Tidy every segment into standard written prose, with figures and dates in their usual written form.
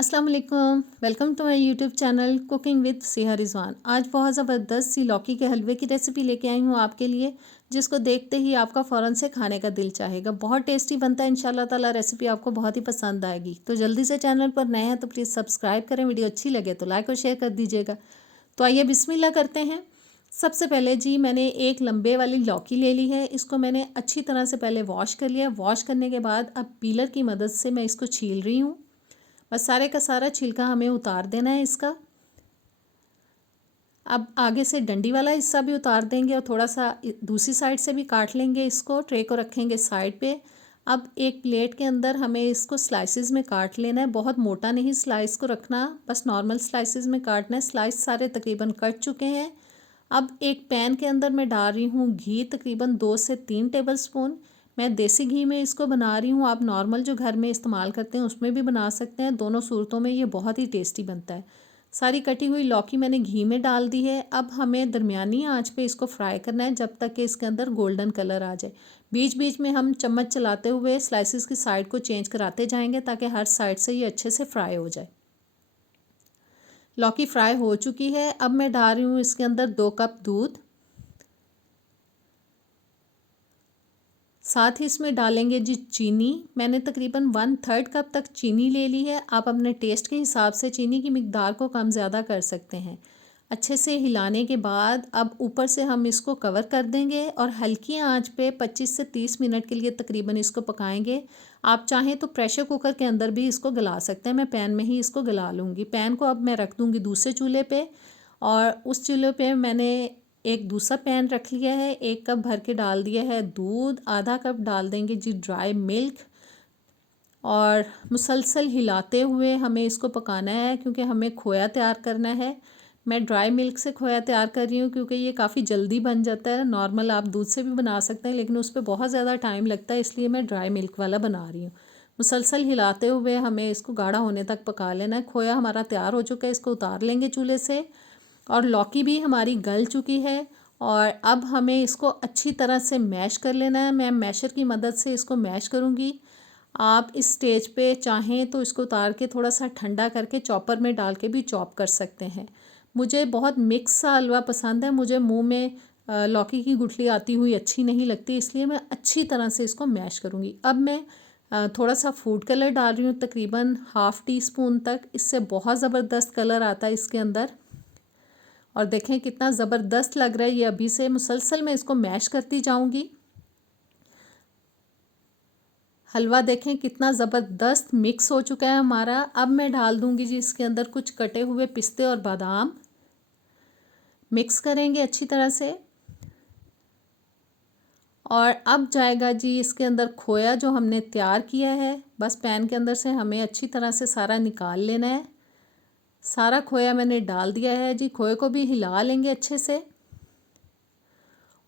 अस्सलाम वालेकुम, welcome to my YouTube channel cooking with Siha Rizwan. आज बहुत ज़बरदस्त सी लौकी के हलवे की रेसिपी लेके आई हूँ आपके लिए, जिसको देखते ही आपका फ़ौरन से खाने का दिल चाहेगा। बहुत टेस्टी बनता है, इंशाल्लाह ताला रेसिपी आपको बहुत ही पसंद आएगी। तो जल्दी से चैनल पर नए हैं तो प्लीज़ सब्सक्राइब करें, वीडियो अच्छी लगे तो लाइक और शेयर कर दीजिएगा। तो आइए बिस्मिल्लाह करते हैं। सबसे पहले जी मैंने एक लंबे वाली लौकी ले ली है। इसको मैंने अच्छी तरह से पहले वॉश कर लिया। वॉश करने के बाद अब पीलर की मदद से मैं इसको छील रही हूँ। बस सारे का सारा छिलका हमें उतार देना है इसका। अब आगे से डंडी वाला हिस्सा भी उतार देंगे और थोड़ा सा दूसरी साइड से भी काट लेंगे इसको। ट्रे को रखेंगे साइड पे। अब एक प्लेट के अंदर हमें इसको स्लाइसिस में काट लेना है। बहुत मोटा नहीं स्लाइस को रखना, बस नॉर्मल स्लाइसिस में काटना है। स्लाइस सारे तकरीबन कट चुके हैं। अब एक पैन के अंदर मैं डाल रही हूँ घी, तकरीबन 2 से 3 टेबल स्पून। मैं देसी घी में इसको बना रही हूँ, आप नॉर्मल जो घर में इस्तेमाल करते हैं उसमें भी बना सकते हैं। दोनों सूरतों में ये बहुत ही टेस्टी बनता है। सारी कटी हुई लौकी मैंने घी में डाल दी है। अब हमें दरमियानी आंच पे इसको फ्राई करना है जब तक कि इसके अंदर गोल्डन कलर आ जाए। बीच बीच में हम चम्मच चलाते हुए स्लाइसिस की साइड को चेंज कराते जाएंगे ताकि हर साइड से ये अच्छे से फ्राई हो जाए। लौकी फ्राई हो चुकी है। अब मैं डाल रही हूँ इसके अंदर 2 कप दूध। साथ ही इसमें डालेंगे जी चीनी। मैंने तकरीबन 1/3 कप तक चीनी ले ली है। आप अपने टेस्ट के हिसाब से चीनी की मिकदार को कम ज़्यादा कर सकते हैं। अच्छे से हिलाने के बाद अब ऊपर से हम इसको कवर कर देंगे और हल्की आंच पे 25 से 30 मिनट के लिए तकरीबन इसको पकाएंगे। आप चाहें तो प्रेशर कुकर के अंदर भी इसको गला सकते हैं। मैं पैन में ही इसको गला लूँगी। पैन को अब मैं रख दूँगी दूसरे चूल्हे पे और उस चूल्हे पे मैंने एक दूसरा पैन रख लिया है। 1 कप भर के डाल दिया है दूध। आधा कप डाल देंगे जी ड्राई मिल्क और मुसलसल हिलाते हुए हमें इसको पकाना है क्योंकि हमें खोया तैयार करना है। मैं ड्राई मिल्क से खोया तैयार कर रही हूँ क्योंकि ये काफ़ी जल्दी बन जाता है। नॉर्मल आप दूध से भी बना सकते हैं लेकिन उस पर बहुत ज़्यादा टाइम लगता है, इसलिए मैं ड्राई मिल्क वाला बना रही हूँ। मुसलसल हिलाते हुए हमें इसको गाढ़ा होने तक पका लेना है। खोया हमारा तैयार हो चुका है, इसको उतार लेंगे चूल्हे से। और लौकी भी हमारी गल चुकी है और अब हमें इसको अच्छी तरह से मैश कर लेना है। मैं मैशर की मदद से इसको मैश करूँगी। आप इस स्टेज पे चाहें तो इसको उतार के थोड़ा सा ठंडा करके चॉपर में डाल के भी चॉप कर सकते हैं। मुझे बहुत मिक्स सा हलवा पसंद है। मुझे मुंह में लौकी की गुठली आती हुई अच्छी नहीं लगती, इसलिए मैं अच्छी तरह से इसको मैश करूँगी। अब मैं थोड़ा सा फूड कलर डाल रही हूँ, तकरीबन ½ टी स्पून तक। इससे बहुत ज़बरदस्त कलर आता है इसके अंदर। और देखें कितना ज़बरदस्त लग रहा है ये। अभी से मुसलसल मैं इसको मैश करती जाऊंगी। हलवा देखें कितना ज़बरदस्त मिक्स हो चुका है हमारा। अब मैं डाल दूंगी जी इसके अंदर कुछ कटे हुए पिस्ते और बादाम। मिक्स करेंगे अच्छी तरह से। और अब जाएगा जी इसके अंदर खोया जो हमने तैयार किया है। बस पैन के अंदर से हमें अच्छी तरह से सारा निकाल लेना है। सारा खोया मैंने डाल दिया है जी। खोए को भी हिला लेंगे अच्छे से।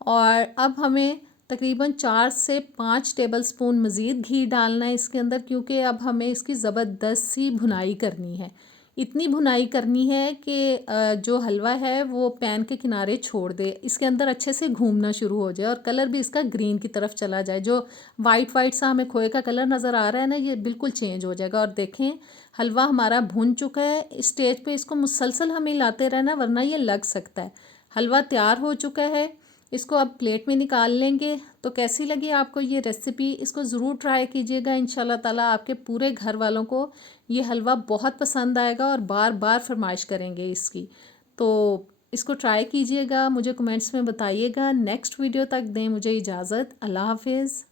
और अब हमें तकरीबन 4 से 5 टेबल स्पून मज़ीद घी डालना है इसके अंदर, क्योंकि अब हमें इसकी ज़बरदस्त सी भुनाई करनी है। इतनी भुनाई करनी है कि जो हलवा है वो पैन के किनारे छोड़ दे, इसके अंदर अच्छे से घूमना शुरू हो जाए और कलर भी इसका ग्रीन की तरफ चला जाए। जो वाइट वाइट सा हमें खोए का कलर नज़र आ रहा है ना, ये बिल्कुल चेंज हो जाएगा। और देखें हलवा हमारा भुन चुका है। इस स्टेज पे इसको मुसलसल हमें हिलाते रहना वरना ये लग सकता है। हलवा तैयार हो चुका है। इसको अब प्लेट में निकाल लेंगे। तो कैसी लगी आपको ये रेसिपी? इसको ज़रूर ट्राई कीजिएगा। इंशाल्लाह ताला आपके पूरे घर वालों को ये हलवा बहुत पसंद आएगा और बार बार फरमाइश करेंगे इसकी। तो इसको ट्राई कीजिएगा, मुझे कमेंट्स में बताइएगा। नेक्स्ट वीडियो तक दें मुझे इजाज़त। अल्लाह हाफिज़।